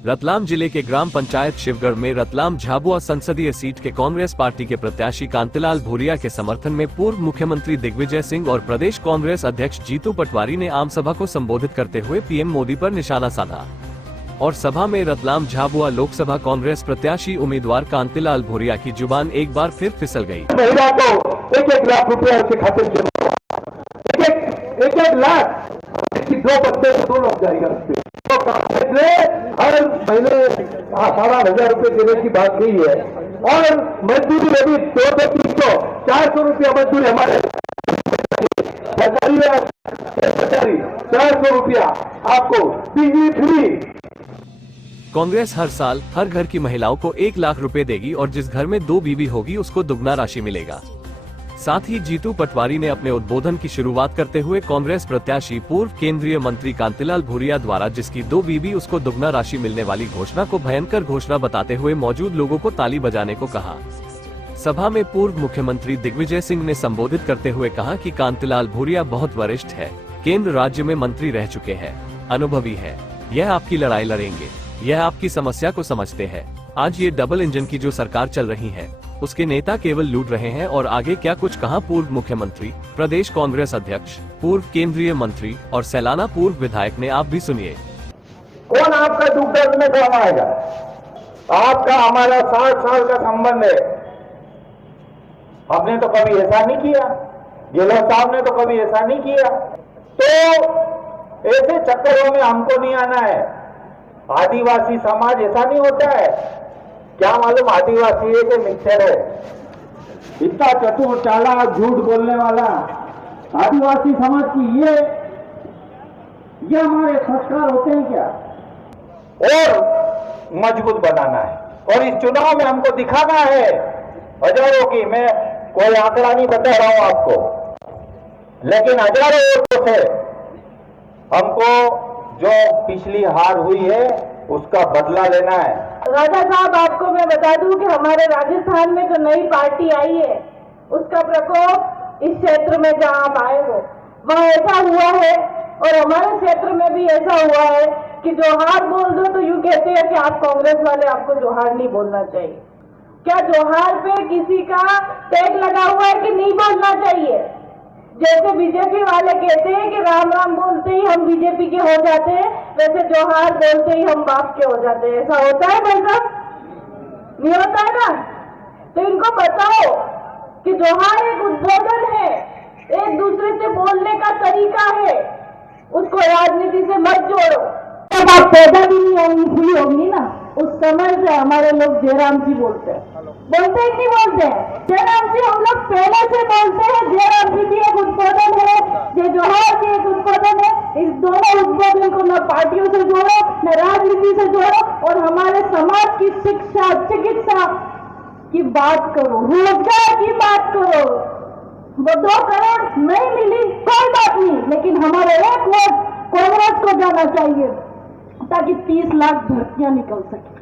रतलाम जिले के ग्राम पंचायत शिवगढ़ में रतलाम झाबुआ संसदीय सीट के कांग्रेस पार्टी के प्रत्याशी कांतिलाल भूरिया के समर्थन में पूर्व मुख्यमंत्री दिग्विजय सिंह और प्रदेश कांग्रेस अध्यक्ष जीतू पटवारी ने आम सभा को संबोधित करते हुए पीएम मोदी पर निशाना साधा और सभा में रतलाम झाबुआ लोकसभा कांग्रेस प्रत्याशी उम्मीदवार कांतिलाल भूरिया की जुबान एक बार फिर फिसल गई। महिला को 1-1 लाख रुपए उसके खाते में जमा, 1-1 लाख, 2 बच्चे 2 लग जाएगा। हर महीने 7,500 रुपए देने की बात कही है और मजदूरी यदि 200-300 400 रुपया मजदूरी हमारे सरकारी 400 रुपया आपको बिजली फ्री। कांग्रेस हर साल हर घर की महिलाओं को 1 लाख रुपए देगी और जिस घर में 2 बीवी होगी उसको दुगना राशि मिलेगा। साथ ही जीतू पटवारी ने अपने उद्बोधन की शुरुआत करते हुए कांग्रेस प्रत्याशी पूर्व केंद्रीय मंत्री कांतिलाल भूरिया द्वारा जिसकी 2 बीवी उसको दुगना राशि मिलने वाली घोषणा को भयंकर घोषणा बताते हुए मौजूद लोगों को ताली बजाने को कहा। सभा में पूर्व मुख्यमंत्री दिग्विजय सिंह ने संबोधित करते हुए कहा कि कांतिलाल भूरिया बहुत वरिष्ठ है, केंद्र राज्य में मंत्री रह चुके हैं, अनुभवी है, यह आपकी लड़ाई लड़ेंगे, यह आपकी समस्या को समझते हैं। आज ये डबल इंजन की जो सरकार चल रही है उसके नेता केवल लूट रहे हैं और आगे क्या कुछ कहा पूर्व मुख्यमंत्री, प्रदेश कांग्रेस अध्यक्ष, पूर्व केंद्रीय मंत्री और सैलाना पूर्व विधायक ने, आप भी सुनिए। कौन आपका दुख दर्द में काम आएगा? आपका हमारा 60 साल का संबंध है, हमने तो कभी ऐसा नहीं किया, गहलोत साहब ने तो कभी ऐसा नहीं किया, तो ऐसे चक्करों में हमको नहीं आना है। आदिवासी समाज ऐसा नहीं होता है, क्या मालूम आदिवासी है कि मिक्सर है, इतना चतुर चालाक झूठ बोलने वाला आदिवासी समाज की ये हमारे संस्कार होते हैं क्या? और मजबूत बनाना है और इस चुनाव में हमको दिखाना है हजारों की, मैं कोई आंकड़ा नहीं बता रहा हूं आपको, लेकिन हजारों वोटों से हमको जो पिछली हार हुई है उसका बदला लेना है। राजा साहब, आपको मैं बता दूं कि हमारे राजस्थान में जो नई पार्टी आई है उसका प्रकोप इस क्षेत्र में जहां आप आए हो वहां ऐसा हुआ है और हमारे क्षेत्र में भी ऐसा हुआ है कि जोहार बोल दो तो यूं कहते हैं कि आप कांग्रेस वाले, आपको जोहार नहीं बोलना चाहिए। क्या जोहार पे किसी का टैग लगा हुआ है कि नहीं बोलना चाहिए? जैसे बीजेपी वाले कहते हैं कि राम राम बोलते ही हम बीजेपी के हो जाते हैं, वैसे जोहार बोलते ही हम बाप के हो जाते हैं। ऐसा होता है भाई साहब? नहीं होता है ना? तो इनको बताओ कि जोहार एक उद्बोधन है, एक दूसरे से बोलने का तरीका है, उसको राजनीति से मत जोड़ो। जब आप पैदा भी नहीं हुई होंगी ना, उस समय से हमारे लोग जयराम जी बोलते हैं, बोलते ही नहीं बोलते हैं जयराम जी, हम लोग पहले से बोलते हैं। जयराम जी भी एक उद्बोधन है, जय जोहार भी एक उद्बोधन है। इस दोनों उद्बोधन को न पार्टियों से जोड़ो न राजनीति से जोड़ो और हमारे समाज की शिक्षा, चिकित्सा की बात करो, रोजगार की बात करो। वो 2 करोड़ नहीं मिली कोई बात नहीं, लेकिन हमारे 1 वोट कांग्रेस को जाना चाहिए ताकि 30 लाख भर्तियां निकल सके।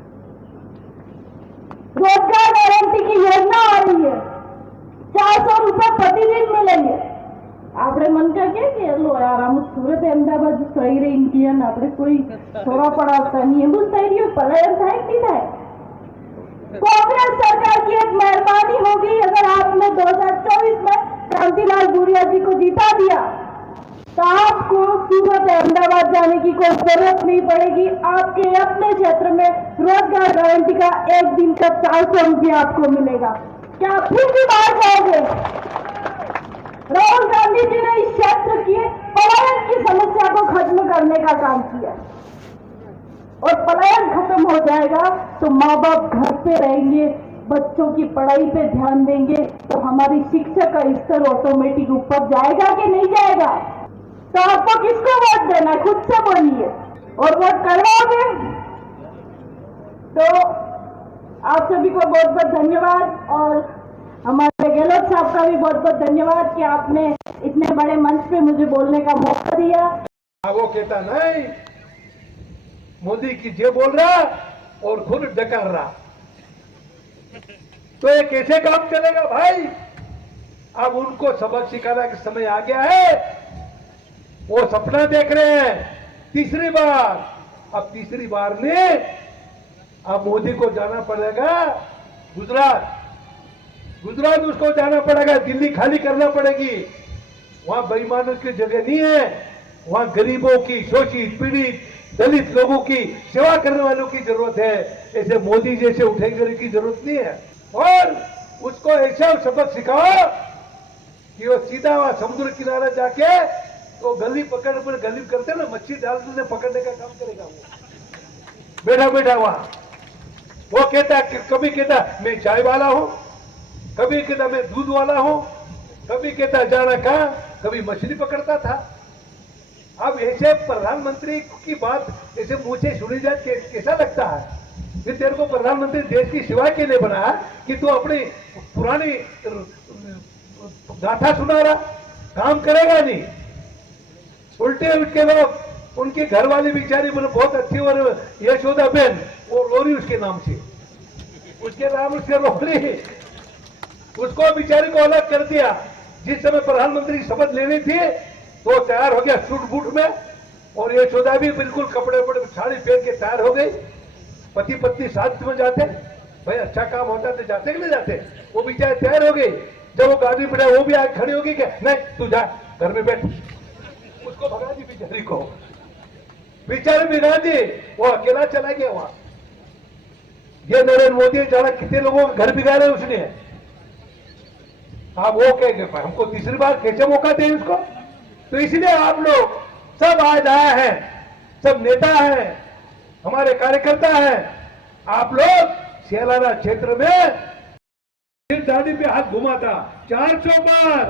रोजगार गारंटी की योजना आ रही है, 400 रुपए प्रतिदिन मिलेंगे। आपने मन का क्या कि लो यार हम सूरत अहमदाबाद सही रही इनकी है ना, आपने कोई थोड़ा पड़ा नहीं है सही पलायन था नहीं था। कांग्रेस सरकार की एक मेहरबानी होगी अगर आपने 2024 में कांतिलाल भूरिया जी को जिता दिया तो आपको सूरत अहमदाबाद जाने की कोई जरूरत नहीं पड़ेगी। आपके अपने क्षेत्र में रोजगार गारंटी का 1 दिन का 400 रुपया आपको मिलेगा। क्या आप फिर भी बाहर जाओगे? राहुल गांधी जी ने इस क्षेत्र की पलायन की समस्या को खत्म करने का काम किया और पलायन खत्म हो जाएगा तो माँ बाप घर पे रहेंगे, बच्चों की पढ़ाई पे ध्यान देंगे, तो हमारी शिक्षा का स्तर ऑटोमेटिक ऊपर जाएगा कि नहीं जाएगा? तो आपको किसको वोट देना है? खुद से बोलिए और वोट करवाओगे। तो आप सभी को बहुत बहुत धन्यवाद और हमारे गहलोत साहब का भी बहुत बहुत धन्यवाद कि आपने इतने बड़े मंच पे मुझे बोलने का मौका दिया। वो कहता नहीं, मोदी की जे बोल रहा और खुद डकर रहा, तो ये कैसे काम चलेगा भाई? अब उनको सबक सिखाने का समय आ गया है। वो सपना देख रहे हैं तीसरी बार, अब तीसरी बार में अब मोदी को जाना पड़ेगा गुजरात, गुजरात उसको जाना पड़ेगा, दिल्ली खाली करना पड़ेगी। वहां बेईमानों की जगह नहीं है, वहां गरीबों की, शोषित पीड़ित दलित लोगों की सेवा करने वालों की जरूरत है। ऐसे मोदी जैसे उठेंगे की जरूरत नहीं है। और उसको ऐसा सबक सिखाओ कि वो सीधा वहां समुद्र किनारे जाके तो गली पकड़ पर गली करते ना, मच्छी डालने पकड़ने का काम करेगा वो बैठा बैठा वहां। वो कहता कभी कहता मैं चाय वाला हूं, कभी कहता मैं दूध वाला हूं, कभी कहता जाना कहां, कभी मछली पकड़ता था। अब ऐसे प्रधानमंत्री की बात ऐसे मुंह से सुनी जाए कैसा लगता है? कि तेरे को प्रधानमंत्री देश की सेवा के लिए बनाया कि तू अपनी पुरानी गाथा सुना रहा, काम करेगा नहीं। उल्टे उठके लोग, उनके घर वाली बेचारी बोले बहुत अच्छी, और यशोदा बहन वो रो रही उसके नाम से, उसके नाम से रो रही, उसको बेचारी को अलग कर दिया। जिस समय प्रधानमंत्री की शपथ लेनी थी तो तैयार हो गया सूट बूट में, और यशोदा भी बिल्कुल कपड़े वपड़े साड़ी पहन के तैयार हो गई। पति पत्नी साथ में जाते, भाई अच्छा काम होता तो जाते कि नहीं जाते। वो बेचारे तैयार हो गई, जब वो गाड़ी पे वो भी आगे खड़ी होगी, क्या नहीं तू जा घर में बैठ, उसको भगा दी बेचारी को, बेचारे बिना दी, वो अकेला चला गया वहां। ये नरेंद्र मोदी जाना कितने लोगों के घर बिगाड़े उसने। आप वो कहेंगे हमको तीसरी बार कैसे मौका दे उसको? तो इसलिए आप लोग सब आज आया है, सब नेता है, हमारे कार्यकर्ता है, आप लोग सेलाना क्षेत्र में दाढ़ी पे हाथ घुमाता 400 बार।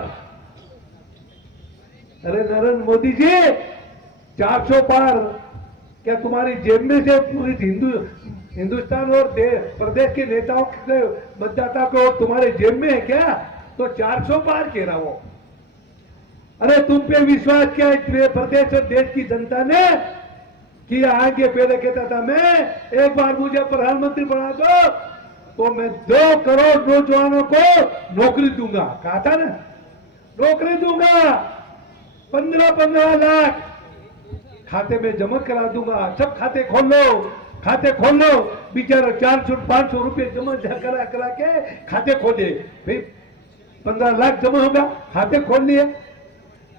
अरे नरेंद्र मोदी जी 400 बार क्या तुम्हारी जेब में से पूरी हिंदुस्तान और प्रदेश के नेताओं के मतदाता को तुम्हारे जेब में है क्या? तो 400 बार कह रहा वो। अरे तुम पे विश्वास किया प्रदेश और देश की जनता ने कि आगे पहले कहता था मैं एक बार मुझे प्रधानमंत्री बना दो तो मैं 2 करोड़ नौजवानों को नौकरी दूंगा, कहा था ना, नौकरी दूंगा, 15-15 लाख खाते में जमा करा दूंगा, सब खाते खोल लो, खाते खोल लो। बेचारा 400-500 रुपए जमा करा के खाते खोले, फिर 15 लाख जमा होगा, खाते खोल लिए।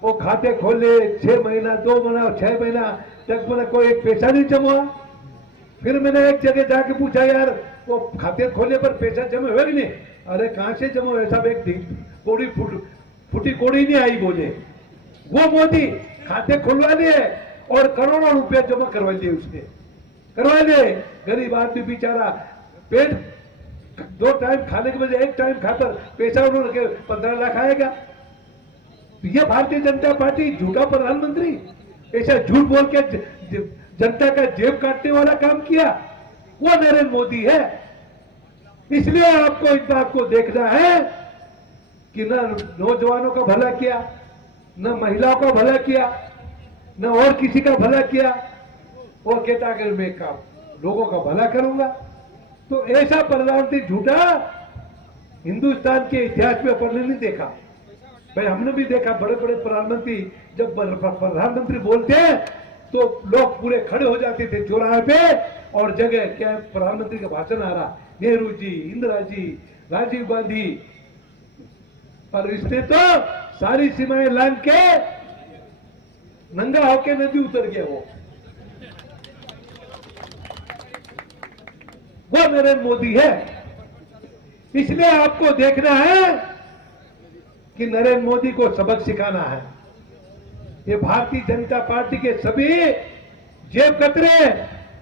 वो खाते खोले 6 महीना, 2 महीना, 6 महीना तक बोला कोई एक पैसा नहीं जमा। फिर मैंने एक जगह जाके पूछा यार वो खाते खोले पर पैसा जमा हुआ कि नहीं? अरे कहां से जमा हुआ? सब एक कोड़ी फूटी कोड़ी नहीं आई बोले। वो मोदी खाते खुलवा लिए और करोड़ों रुपए जमा करवा लिए, उसने करवा लिए। गरीब आदमी बेचारा पेट 2 टाइम खाने के बजाय 1 टाइम खाकर पैसा उन्होंने 15 लाख आएगा। ये भारतीय जनता पार्टी झूठा प्रधानमंत्री ऐसा झूठ बोल के जनता का जेब काटने वाला काम किया, वो नरेंद्र मोदी है। इसलिए आपको इस बात को देखना है कि न नौजवानों का भला किया, न महिलाओं का भला किया, न और किसी का भला किया। वो कहता कि मैं लोगों का भला करूंगा। तो ऐसा प्रधानमंत्री झूठा हिंदुस्तान के इतिहास में अपन ने नहीं देखा। भाई हमने भी देखा बड़े बड़े प्रधानमंत्री जब प्रधानमंत्री बोलते हैं तो लोग पूरे खड़े हो जाते थे चौराहे पे, और जगह क्या प्रधानमंत्री का भाषण आ रहा, नेहरू जी, इंदिरा जी, राजीव गांधी, पर इसने तो सारी सीमाएं लांघ के नंगा होके नदी उतर गया। वो नरेंद्र मोदी है। इसलिए आपको देखना है कि नरेंद्र मोदी को सबक सिखाना है। ये भारतीय जनता पार्टी के सभी जेब कतरे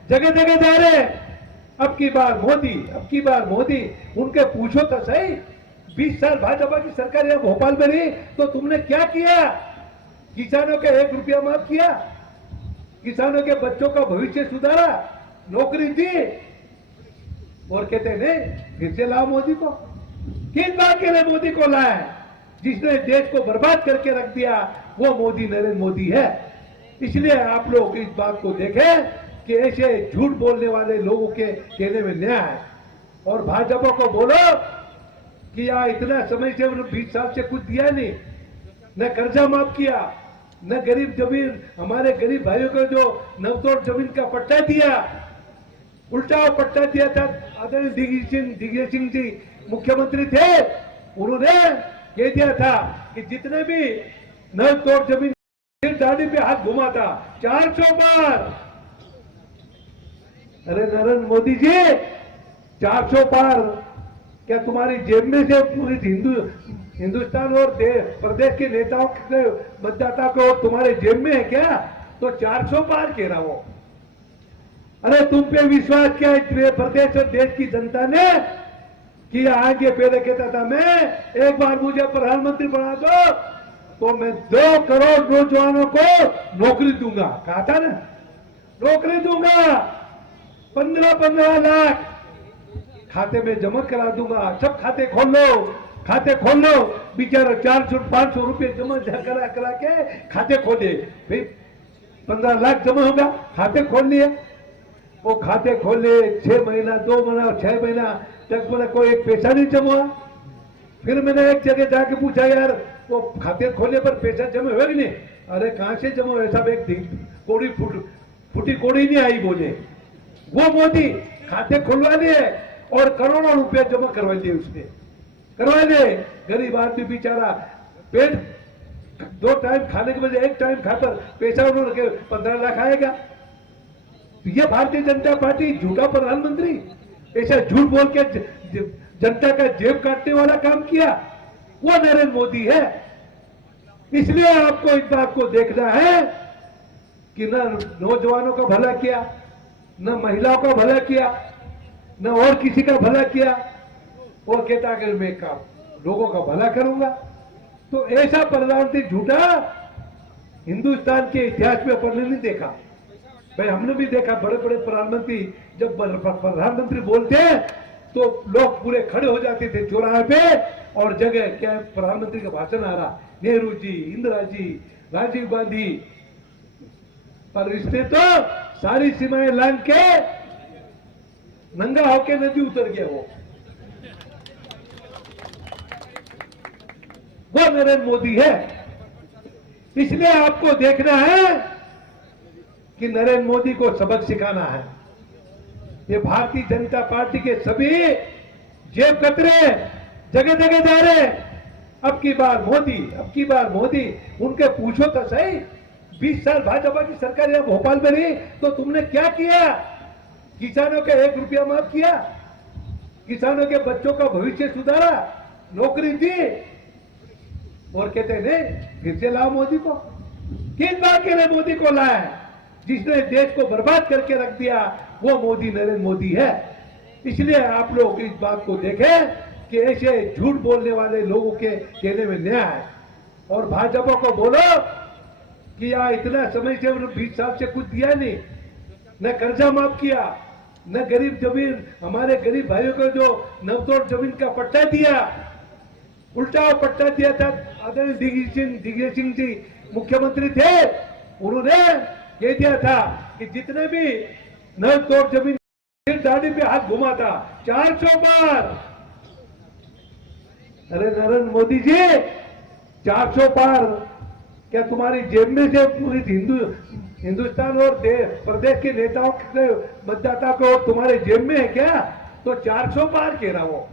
जगह जगह जा रहे। अब की बार मोदी, अब की बार मोदी, उनके पूछो तो सही, 20 साल भाजपा की सरकार यहां भोपाल में रही तो तुमने क्या किया? किसानों के 1 रुपया माफ किया, किसानों के बच्चों का भविष्य सुधारा, नौकरी दी, और कहते नहीं फिर से लाओ मोदी को। किस बात के लिए मोदी को लाया? जिसने देश को बर्बाद करके रख दिया वो मोदी नरेंद्र मोदी है। इसलिए आप लोग इस बात को देखें कि ऐसे झूठ बोलने वाले लोगों के कहने में न्याय है। और भाजपा को बोलो कि यार इतना समय से 20 साल से कुछ दिया नहीं, न कर्जा माफ किया, न गरीब जमीन हमारे गरीब भाइयों को जो नवतोड़ जमीन का पट्टा दिया, उल्टा पट्टा दिया था। आदरणीय दिग्विजय सिंह जी मुख्यमंत्री थे, उन्होंने कह दिया था कि जितने भी न तोड़ जमीन दाढ़ी पे हाथ घुमा था 400 बार। अरे नरेंद्र मोदी जी 400 पार क्या तुम्हारी जेब में से पूरी हिंदुस्तान और प्रदेश के नेताओं के मतदाता को तुम्हारे जेब में है क्या? तो 400 पार कह रहा वो। अरे तुम पे विश्वास क्या है प्रदेश और देश की जनता ने किया? आगे पहले कहता था मैं एक बार मुझे प्रधानमंत्री बना दो तो मैं 2 करोड़ नौजवानों को नौकरी दूंगा, कहा था ना, नौकरी दूंगा, 15-15 लाख खाते में जमा करा दूंगा, सब खाते खोल लो। बेचारा 400-500 रुपए जमा करा के खाते खोले, फिर 15 लाख जमा होगा, खाते खोल लिए। वो खाते खोले 6 महीना 2 महीना 6 महीना तक मैंने कोई एक पैसा नहीं जमा। फिर मैंने एक जगह जाके पूछा, यार वो खाते खोलने पर पैसा जमा हुआ कि नहीं? अरे कहां से जमा हुआ? सब एक कोड़ी फूटी कोड़ी नहीं आई बोले। वो मोदी खाते खुलवा लिए और करोड़ों रुपए जमा करवा लिए, उसने करवा लिए। गरीब आदमी बेचारा पेट 2 टाइम खाने के बजाय 1 टाइम खाकर पैसा उन्होंने 15 लाख आएगा। तो ये भारतीय जनता पार्टी झूठा प्रधानमंत्री ऐसा झूठ बोल के जनता का जेब काटने वाला काम किया, वो नरेंद्र मोदी है। इसलिए आपको इस बात को देखना है कि न नौजवानों का भला किया, न महिलाओं का भला किया, न और किसी का भला किया। वो कहता कि मैं लोगों का भला करूंगा। तो ऐसा प्रधानमंत्री झूठा हिंदुस्तान के इतिहास में अपन ने नहीं देखा। भाई हमने भी देखा बड़े बड़े प्रधानमंत्री जब प्रधानमंत्री बोलते हैं तो लोग पूरे खड़े हो जाते थे चौराहे पे, और जगह क्या है प्रधानमंत्री का भाषण आ रहा, नेहरू जी, इंदिरा जी, राजीव गांधी, पर इसने तो सारी सीमाएं लांघ के नंगा होके नदी उतर गया। वो नरेंद्र मोदी है। इसलिए आपको देखना है कि नरेंद्र मोदी को सबक सिखाना है। ये भारतीय जनता पार्टी के सभी जेब कतरे जगह जगह जा रहे। अब की बार मोदी, उनके पूछो तो सही, 20 साल भाजपा की सरकार यहां भोपाल में रही तो तुमने क्या किया? किसानों के 1 रुपया माफ किया, किसानों के बच्चों का भविष्य सुधारा, नौकरी दी, और कहते नहीं फिर से लाओ मोदी को। किस बात के लिए मोदी को लाया? जिसने देश को बर्बाद करके रख दिया, वो मोदी नरेंद्र मोदी है। इसलिए आप लोग इस बात को देखें कि ऐसे झूठ बोलने वाले लोगों के कहने में न्याय है। और भाजपा को बोलो कि यार इतना समय से 20 साल से कुछ दिया नहीं, न कर्जा माफ किया, न गरीब जमीन हमारे गरीब भाइयों को जो नवतोड़ जमीन का पट्टा दिया, उल्टा पट्टा दिया था। आदरणीय दिग्विजय सिंह जी मुख्यमंत्री थे, उन्होंने कह दिया था कि जितने भी नवतोड़ जमीन दाढ़ी पे हाथ घुमा था 400 बार। अरे नरेंद्र मोदी जी 400 पार क्या तुम्हारी जेब में से पूरी हिंदुस्तान और प्रदेश के नेताओं के मतदाता को तुम्हारे जेब में है क्या? तो 400 पार कह रहा वो।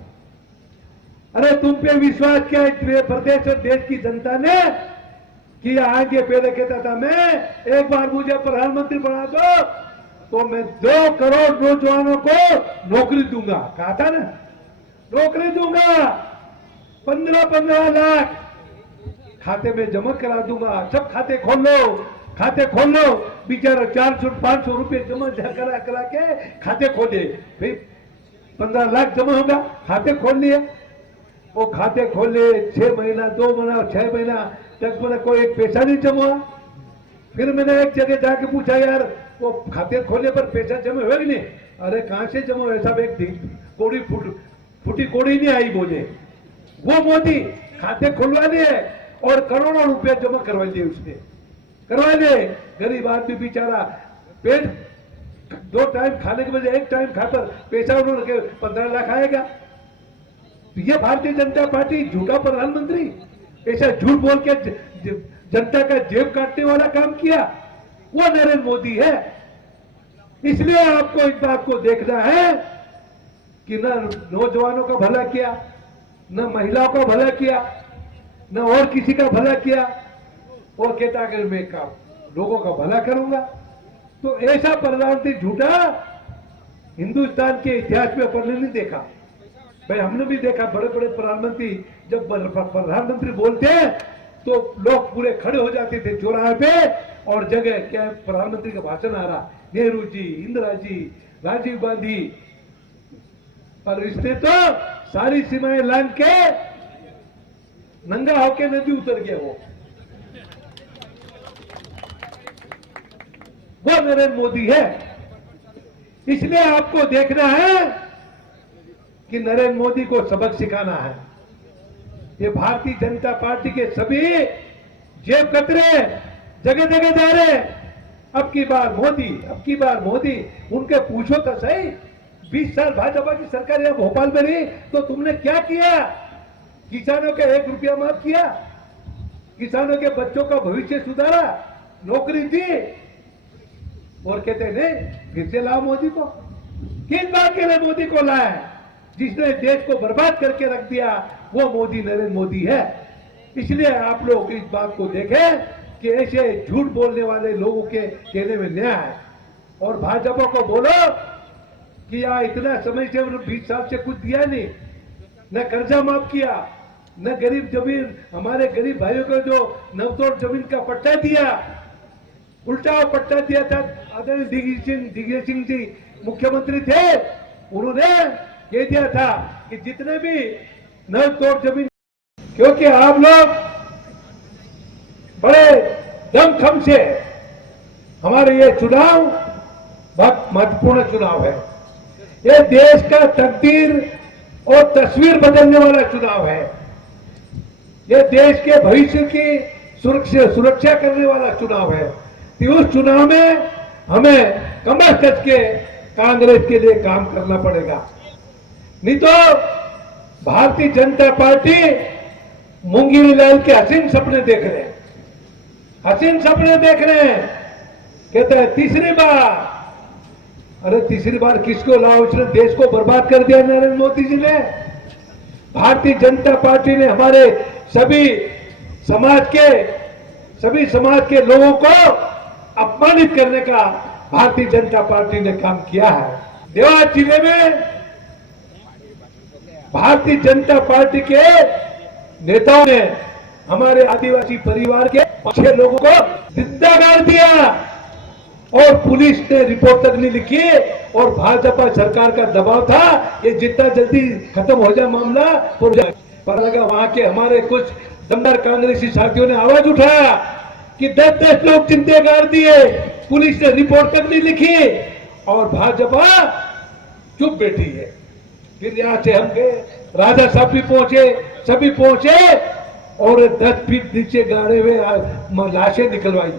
अरे तुम पे विश्वास क्या है प्रदेश और देश की जनता ने किया? आगे पहले कहता था मैं एक बार मुझे प्रधानमंत्री बना दो तो मैं 2 करोड़ नौजवानों को नौकरी दूंगा, कहा था ना, नौकरी दूंगा, 15-15 लाख खाते में जमा करा दूंगा, सब खाते खोल लो। बेचारा 400-500 रुपए जमा करा के खाते खोले, फिर 15 लाख जमा होगा, खाते खोल लिए। वो खाते खोले 6 महीना 2 महीना 6 महीना तक मैंने कोई एक पैसा नहीं जमा। फिर मैंने एक जगह जाके पूछा, यार वो खाते खोलने पर पैसा जमा हुआ कि नहीं? अरे कहां से जमा हुआ? सब एक कोड़ी फूटी कोड़ी नहीं आई बोले। वो मोदी खाते खुलवा लिए और करोड़ों रुपए जमा करवा लिए, उसने करवा लिए। गरीब आदमी बेचारा पेट 2 टाइम खाने के बजाय 1 टाइम खाकर पैसा उन्होंने 15 लाख आएगा। तो ये भारतीय जनता पार्टी झूठा प्रधानमंत्री ऐसा झूठ बोल के जनता का जेब काटने वाला काम किया, वो नरेंद्र मोदी है। इसलिए आपको इस बात को देखना है कि न नौजवानों का भला किया, न महिलाओं का भला किया, न और किसी का भला किया। वो कहता कि मैं लोगों का भला करूंगा। तो ऐसा प्रधानमंत्री झूठा हिंदुस्तान के इतिहास में अपन ने नहीं देखा। भाई हमने भी देखा बड़े बड़े प्रधानमंत्री, जब प्रधानमंत्री बोलते हैं तो लोग पूरे खड़े हो जाते थे चौराहे पे, और जगह क्या प्रधानमंत्री का भाषण आ रहा, नेहरू जी, इंदिरा जी, राजीव गांधी, और इसने तो सारी सीमाएं लांघ के नंगा होके नदी उतर गया। वो नरेंद्र मोदी है। इसलिए आपको देखना है कि नरेंद्र मोदी को सबक सिखाना है। ये भारतीय जनता पार्टी के सभी जेब कतरे जगह जगह जा रहे। अब की बार मोदी, अब की बार मोदी। उनके पूछो तो सही, 20 साल भाजपा की सरकार यहां भोपाल में रही तो तुमने क्या किया? किसानों का 1 रुपया माफ किया, किसानों के बच्चों का भविष्य सुधारा, नौकरी दी, और कहते नहीं फिर से लाओ मोदी को। किस बात के लिए मोदी को लाया? जिसने देश को बर्बाद करके रख दिया वो मोदी नरेंद्र मोदी है। इसलिए आप लोग इस बात को देखें कि ऐसे झूठ बोलने वाले लोगों के कहने में न्याय है। और भाजपा को बोलो कि यहाँ इतना समय से 20 साल से कुछ दिया नहीं, न कर्जा माफ किया, न गरीब जमीन, हमारे गरीब भाइयों को जो नवतोड़ जमीन का पट्टा दिया, उल्टा पट्टा दिया था। आदरणीय दिग्विजय सिंह जी मुख्यमंत्री थे, उन्होंने कह दिया था कि जितने भी नवतोड़ जमीन, क्योंकि आप लोग बड़े दमखम से, हमारे ये चुनाव बहुत महत्वपूर्ण चुनाव है। ये देश का तकदीर और तस्वीर बदलने वाला चुनाव है। ये देश के भविष्य की सुरक्षा करने वाला चुनाव है। तो उस चुनाव में हमें कमर कस के कांग्रेस के लिए काम करना पड़ेगा। नहीं तो भारतीय जनता पार्टी मुंगेरी लाल के हसीन सपने देख रहे हैं, हसीन सपने देख रहे हैं। कहते हैं तीसरी बार। अरे तीसरी बार किसको लाओ? उसने देश को बर्बाद कर दिया नरेंद्र मोदी जी ने। भारतीय जनता पार्टी ने हमारे सभी समाज के लोगों को अपमानित करने का भारतीय जनता पार्टी ने काम किया है। देवास जिले में भारतीय जनता पार्टी के नेताओं ने हमारे आदिवासी परिवार के 6 लोगों को जिंदा गाड़ दिया, और पुलिस ने रिपोर्ट तक नहीं लिखी। और भाजपा सरकार का दबाव था ये जितना जल्दी खत्म हो जाए मामला हो जाए, पर लगा वहां के हमारे कुछ दमदार कांग्रेसी साथियों ने आवाज उठाया कि 10-10 लोग जिंदे गाड़ दिए, पुलिस ने रिपोर्ट तक नहीं लिखी, और भाजपा चुप बैठी है। फिर यहां से हम गए, राजा साहब भी पहुंचे, सभी पहुंचे, और 10 फीट नीचे गाड़े हुए लाशें निकलवाई।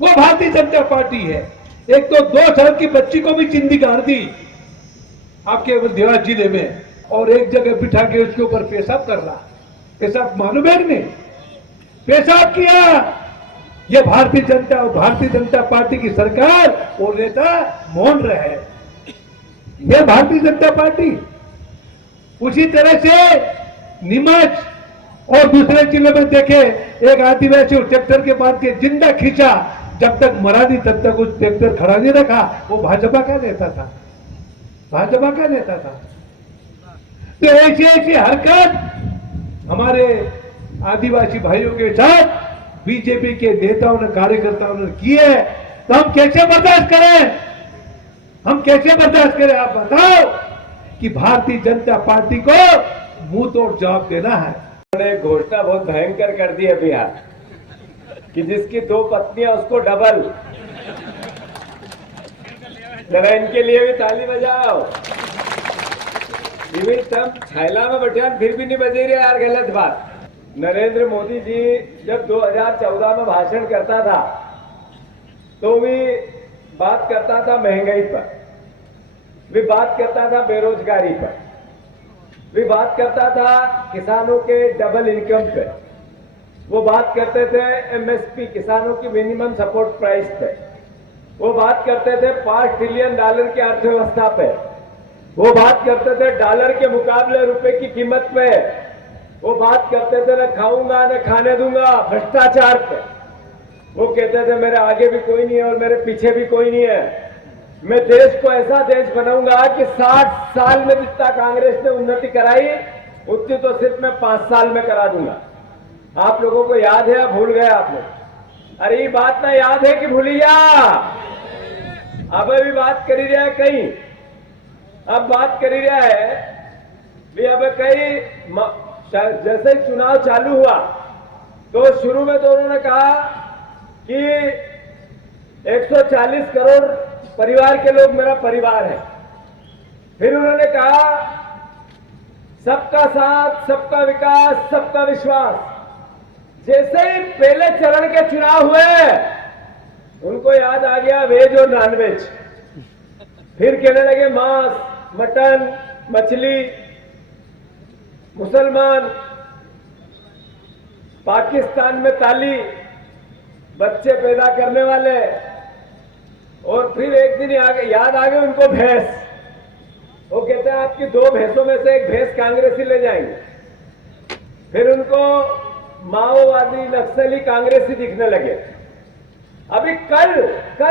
वो भारतीय जनता पार्टी है। एक तो 2 साल की बच्ची को भी जिंदगी गाड़ दी आपके देवास जिले में, और एक जगह बिठा के उसके ऊपर पेशाब कर रहा। पेशाब मालूम है नहीं, पेशाब किया। ये भारतीय जनता पार्टी की सरकार और नेता मौन रहे। ये भारतीय जनता पार्टी। उसी तरह से नीमच और दूसरे जिले में देखे, एक आदिवासी ट्रैक्टर के बाद के जिंदा खींचा, जब तक मरा नहीं तब तक उस ट्रैक्टर खड़ा नहीं रखा। वो भाजपा का नेता था, भाजपा का नेता था। तो ऐसी हरकत हमारे आदिवासी भाइयों के साथ बीजेपी के नेताओं ने, कार्यकर्ताओं ने की है। तो हम कैसे बर्दाश्त करें? हम कैसे बर्दाश्त करें? आप बताओ कि भारतीय जनता पार्टी को मुंह तोड़ जवाब देना है। उन्होंने घोषणा बहुत भयंकर कर दी अभी यहाँ कि जिसकी 2 पत्नियां उसको डबल। जरा इनके लिए भी ताली बजाओ। ये भी सब छैला में बैठे फिर भी नहीं बजे रहे यार, गलत बात। नरेंद्र मोदी जी जब 2014 में भाषण करता था तो भी बात करता था महंगाई पर, भी बात करता था बेरोजगारी पर, भी बात करता था किसानों के डबल इनकम पे, वो बात करते थे एमएसपी किसानों की मिनिमम सपोर्ट प्राइस पे, वो बात करते थे $5 ट्रिलियन की अर्थव्यवस्था पे, वो बात करते थे डॉलर के मुकाबले रुपए की कीमत पे, वो बात करते थे न खाऊंगा न खाने दूंगा भ्रष्टाचार पे। वो कहते थे मेरे आगे भी कोई नहीं है और मेरे पीछे भी कोई नहीं है, मैं देश को ऐसा देश बनाऊंगा कि 60 साल में जितना कांग्रेस ने उन्नति कराई उतनी तो सिर्फ मैं 5 साल में करा दूंगा। आप लोगों को याद है या भूल गए आप लोग? अरे ये बात ना याद है कि भूली जा? अब भी बात करी रहा है कहीं, अब बात करी रहा है भी अब कई जैसे ही चुनाव चालू हुआ तो शुरू में तो उन्होंने कहा कि 140 करोड़ परिवार के लोग मेरा परिवार है। फिर उन्होंने कहा सबका साथ, सबका विकास, सबका विश्वास। जैसे ही पहले चरण के चुनाव हुए उनको याद आ गया वेज और नॉनवेज। फिर कहने लगे मांस, मटन, मछली, मुसलमान, पाकिस्तान में ताली, बच्चे पैदा करने वाले। और फिर एक दिन याद आ गए उनको भैंस। वो कहते हैं आपकी 2 भैंसों में से एक भैंस कांग्रेसी ले जाएंगे। फिर उनको माओवादी, नक्सली, कांग्रेसी दिखने लगे। अभी कल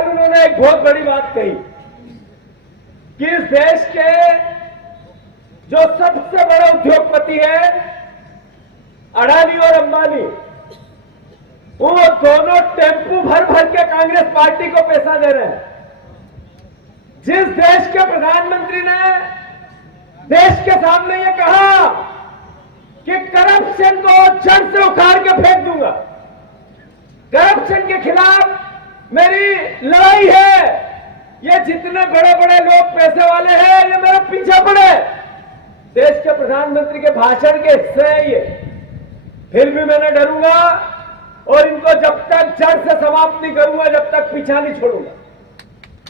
उन्होंने एक बहुत बड़ी बात कही कि इस देश के जो सबसे बड़ा उद्योगपति है अडानी और अंबानी, वो दोनों टेम्पू भर भर के कांग्रेस पार्टी को पैसा दे रहे हैं। जिस देश के प्रधानमंत्री ने देश के सामने ये कहा कि करप्शन को जड़ से उखाड़ के फेंक दूंगा, करप्शन के खिलाफ मेरी लड़ाई है, ये जितने बड़े बड़े लोग पैसे वाले हैं ये मेरे पीछे पड़े। देश के प्रधानमंत्री के भाषण के हिस्से है ये। फिर भी मैंने डरूंगा और इनको जब तक जड़ से समाप्त नहीं करूंगा, जब तक पीछा नहीं छोड़ूंगा।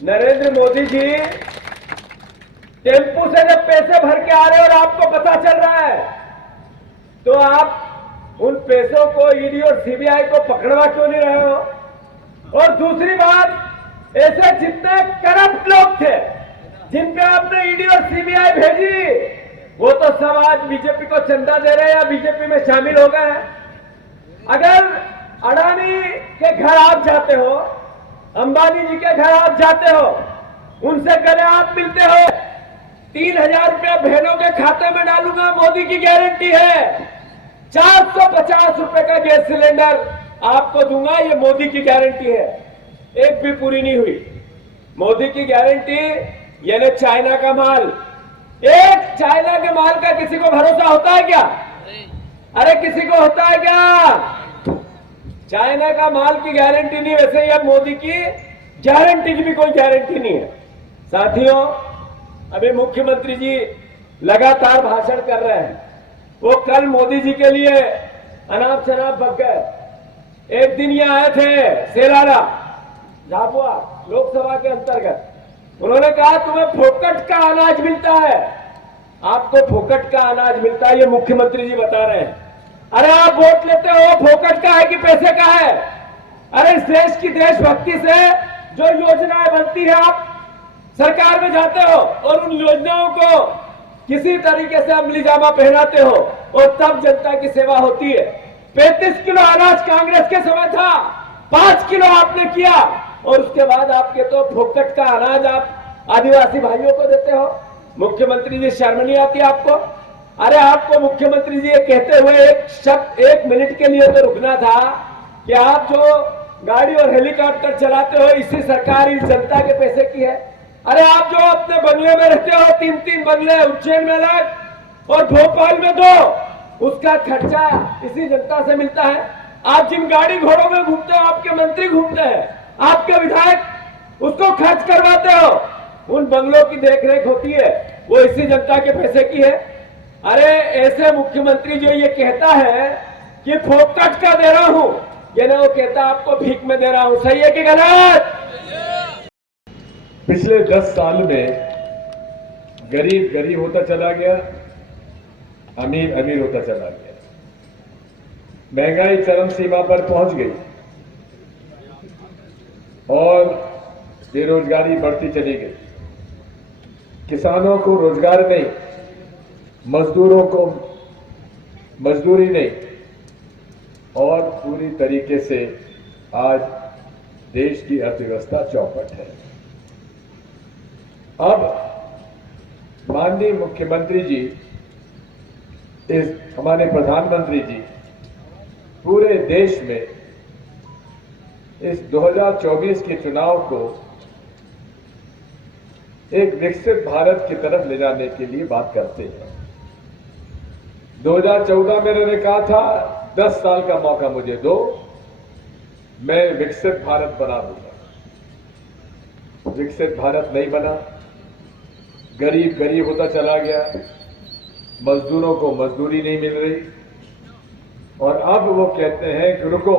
नरेंद्र मोदी जी टेम्पू से जब पैसे भर के आ रहे हैं और आपको पता चल रहा है तो आप उन पैसों को ईडी और सीबीआई को पकड़वा क्यों नहीं रहे हो? और दूसरी बात, ऐसे जितने करप्ट लोग थे जिन पे आपने ईडी और सीबीआई भेजी, वो तो सब आज बीजेपी को चंदा दे रहे हैं या बीजेपी में शामिल हो गए हैं। अगर अडानी के घर आप जाते हो, अंबानी जी के घर आप जाते हो, उनसे गले आप मिलते हो, 3000 रुपया बहनों के खाते में डालूंगा, मोदी की गारंटी है। 450 रुपए का गैस सिलेंडर आपको दूंगा, ये मोदी की गारंटी है। एक भी पूरी नहीं हुई। मोदी की गारंटी यानी चाइना का माल। एक चाइना के माल का किसी को भरोसा होता है क्या? अरे किसी को होता है क्या? चाइना का माल की गारंटी नहीं, वैसे ही मोदी की गारंटी की भी कोई गारंटी नहीं है। साथियों, अभी मुख्यमंत्री जी लगातार भाषण कर रहे हैं। वो कल मोदी जी के लिए अनाप शनाप बक गए। एक दिन ये आए थे सेलारा, झाबुआ लोकसभा के अंतर्गत। उन्होंने कहा तुम्हें फोकट का अनाज मिलता है, आपको फोकट का अनाज मिलता है, ये मुख्यमंत्री जी बता रहे हैं। अरे आप वोट लेते हो, फोकट का है कि पैसे का है? अरे इस देश की देशभक्ति से जो योजनाएं बनती है आप सरकार में जाते हो और उन योजनाओं को किसी तरीके से अमली जामा पहनाते हो और तब जनता की सेवा होती है। 35 किलो अनाज कांग्रेस के समय था, 5 किलो आपने किया और उसके बाद आपके तो फोकट का अनाज आप आदिवासी भाइयों को देते हो। मुख्यमंत्री जी शर्म नहीं आती आपको? अरे आपको मुख्यमंत्री जी ये कहते हुए एक शब्द 1 मिनट के लिए तो रुकना था कि आप जो गाड़ी और हेलीकॉप्टर चलाते हो इसी सरकारी जनता के पैसे की है। अरे आप जो अपने बंगले में रहते हो, 3-3 बंगले, उज्जैन में अलग और भोपाल में 2, उसका खर्चा इसी जनता से मिलता है। आप जिन गाड़ी घोड़ों में घूमते हो, आपके मंत्री घूमते हैं, आपके विधायक उसको खर्च करवाते हो, उन बंगलों की देखरेख होती है, वो इसी जनता के पैसे की है। अरे ऐसे मुख्यमंत्री जो ये कहता है कि फोकट का दे रहा हूं, ये ना वो कहता आपको भीख में दे रहा हूं। सही है कि गलत? पिछले 10 साल में गरीब गरीब होता चला गया, अमीर अमीर होता चला गया, महंगाई चरम सीमा पर पहुंच गई और बेरोजगारी बढ़ती चली गई। किसानों को रोजगार नहीं, मजदूरों को मजदूरी नहीं, और पूरी तरीके से आज देश की अर्थव्यवस्था चौपट है। अब माननीय मुख्यमंत्री जी, हमारे प्रधानमंत्री जी पूरे देश में इस 2024 के चुनाव को एक विकसित भारत की तरफ ले जाने के लिए बात करते हैं। 2014 में मैंने कहा था 10 साल का मौका मुझे दो, मैं विकसित भारत बना दूंगा। विकसित भारत नहीं बना, गरीब गरीब होता चला गया, मजदूरों को मजदूरी नहीं मिल रही, और अब वो कहते हैं कि रुको,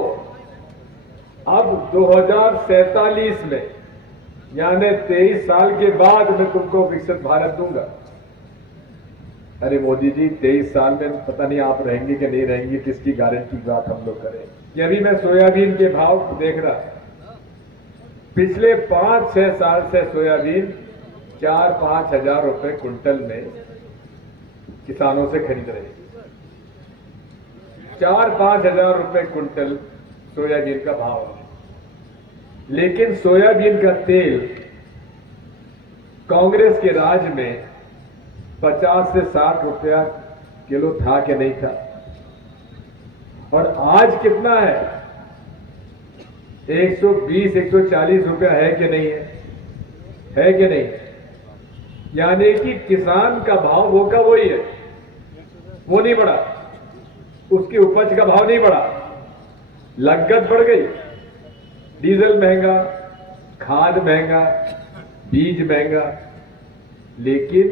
अब 2047 में यानी 23 साल के बाद मैं तुमको विकसित भारत दूंगा। अरे मोदी जी, 23 साल में पता नहीं आप रहेंगे कि नहीं रहेंगे, किसकी गारंटी की बात हम लोग करें। ये अभी मैं सोयाबीन के भाव देख रहा, पिछले 5-6 साल से सोयाबीन 4-5 हजार रुपए क्विंटल में किसानों से खरीद रहे हैं। 4-5 हजार रुपए क्विंटल सोयाबीन का भाव है। लेकिन सोयाबीन का तेल कांग्रेस के राज में 50 से 60 रुपया किलो था कि नहीं था, और आज कितना है? 120-140 रुपया है कि नहीं है कि नहीं? यानी कि किसान का भाव वो का वही है, वो नहीं बढ़ा, उसकी उपज का भाव नहीं बढ़ा, लागत बढ़ गई, डीजल महंगा, खाद महंगा, बीज महंगा, लेकिन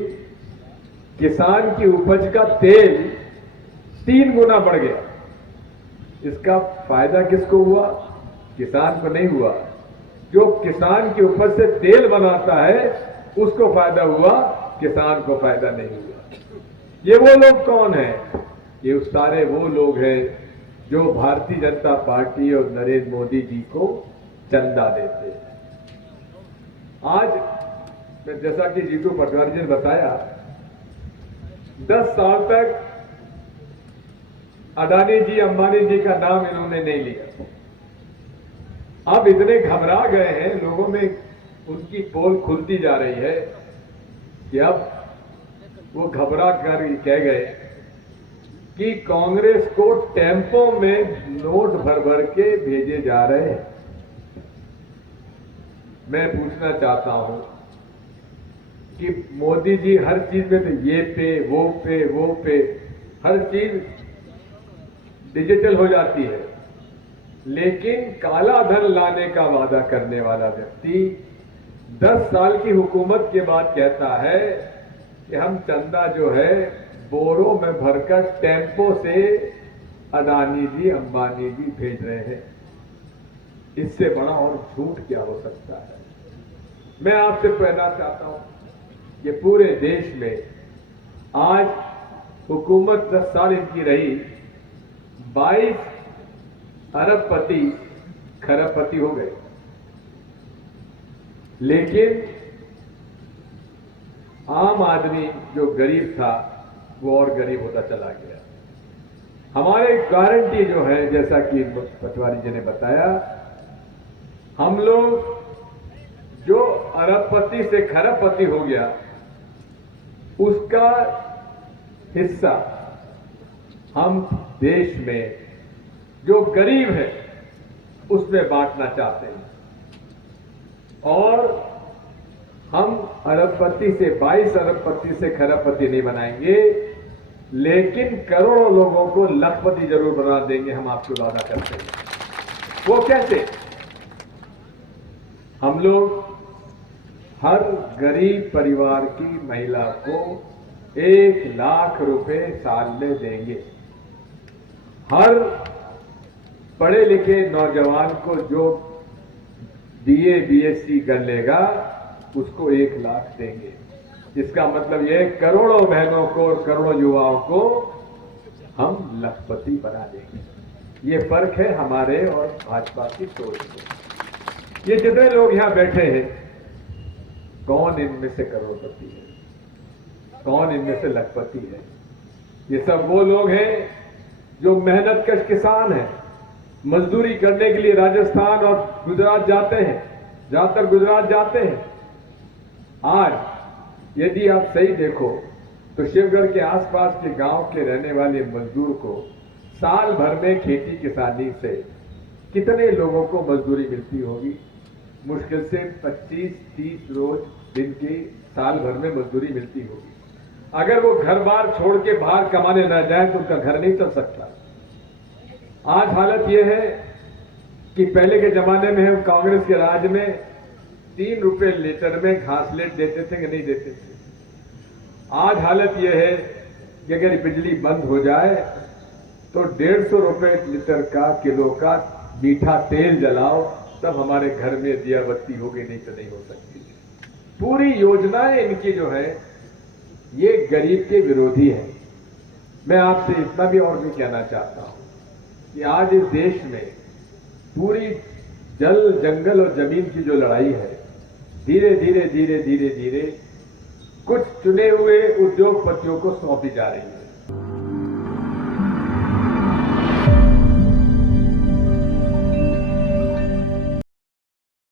किसान की उपज का तेल 3 गुना बढ़ गया। इसका फायदा किसको हुआ? किसान को नहीं हुआ। जो किसान की उपज से तेल बनाता है उसको फायदा हुआ, किसान को फायदा नहीं हुआ। ये वो लोग कौन हैं? ये सारे वो लोग हैं जो भारतीय जनता पार्टी और नरेंद्र मोदी जी को चंदा देते हैं। आज जैसा कि जीतू पटवारी जी ने बताया, 10 साल तक अडानी जी, अंबानी जी का नाम इन्होंने नहीं लिया। अब इतने घबरा गए हैं, लोगों में उनकी पोल खुलती जा रही है कि अब वो घबरा कर कह गए कि कांग्रेस को टेम्पो में नोट भर भर के भेजे जा रहे हैं। मैं पूछना चाहता हूं कि मोदी जी हर चीज में तो ये पे वो पे हर चीज डिजिटल हो जाती है, लेकिन काला धन लाने का वादा करने वाला व्यक्ति 10 साल की हुकूमत के बाद कहता है कि हम चंदा जो है बोरों में भरकर टेम्पो से अडानी जी, अंबानी जी भेज रहे हैं। इससे बड़ा और झूठ क्या हो सकता है? मैं आपसे कहना चाहता हूं, ये पूरे देश में आज हुकूमत 10 साल इनकी रही, 22 अरबपति खरबपति हो गए, लेकिन आम आदमी जो गरीब था वो और गरीब होता चला गया। हमारे गारंटी जो है, जैसा कि पटवारी जी ने बताया, हम लोग जो अरबपति से खरबपति हो गया उसका हिस्सा हम देश में जो गरीब है उसमें बांटना चाहते हैं, और हम अरबपति से 22 अरबपति से खरबपति नहीं बनाएंगे, लेकिन करोड़ों लोगों को लखपति जरूर बना देंगे, हम आपको वादा करते हैं। वो कैसे? हम लोग हर गरीब परिवार की महिला को 1 लाख रुपए साल में देंगे। हर पढ़े लिखे नौजवान को जो BA BSc कर लेगा उसको 1 लाख देंगे। इसका मतलब यह करोड़ों बहनों को और करोड़ों युवाओं को हम लखपति बना देंगे। ये फर्क है हमारे और भाजपा की सोच में। ये जितने लोग यहां बैठे हैं कौन इनमें से करोड़पति है, कौन इनमें से लखपति है? ये सब वो लोग हैं जो मेहनतकश किसान हैं, मजदूरी करने के लिए राजस्थान और गुजरात जाते हैं, ज्यादातर गुजरात जाते हैं। आज यदि आप सही देखो तो शिवगढ़ के आसपास के गांव के रहने वाले मजदूर को साल भर में खेती किसानी से कितने लोगों को मजदूरी मिलती होगी? मुश्किल से 25-30 रोज दिन की साल भर में मजदूरी मिलती होगी। अगर वो घर बार छोड़ के बाहर कमाने न जाए तो उनका घर नहीं चल सकता। आज हालत यह है कि पहले के जमाने में हम कांग्रेस के राज में 3 रुपए लीटर में घासलेट देते थे कि नहीं देते थे? आज हालत यह है कि अगर बिजली बंद हो जाए तो 150 रुपए लीटर का किलो का मीठा तेल जलाओ तब हमारे घर में दिया बत्ती होगी, नहीं तो नहीं हो सकती। पूरी योजनाएं इनकी जो है ये गरीब के विरोधी है। मैं आपसे इतना भी और भी कहना चाहता हूं कि आज इस देश में पूरी जल जंगल और जमीन की जो लड़ाई है धीरे धीरे कुछ चुने हुए उद्योगपतियों को सौंपी जा रही है।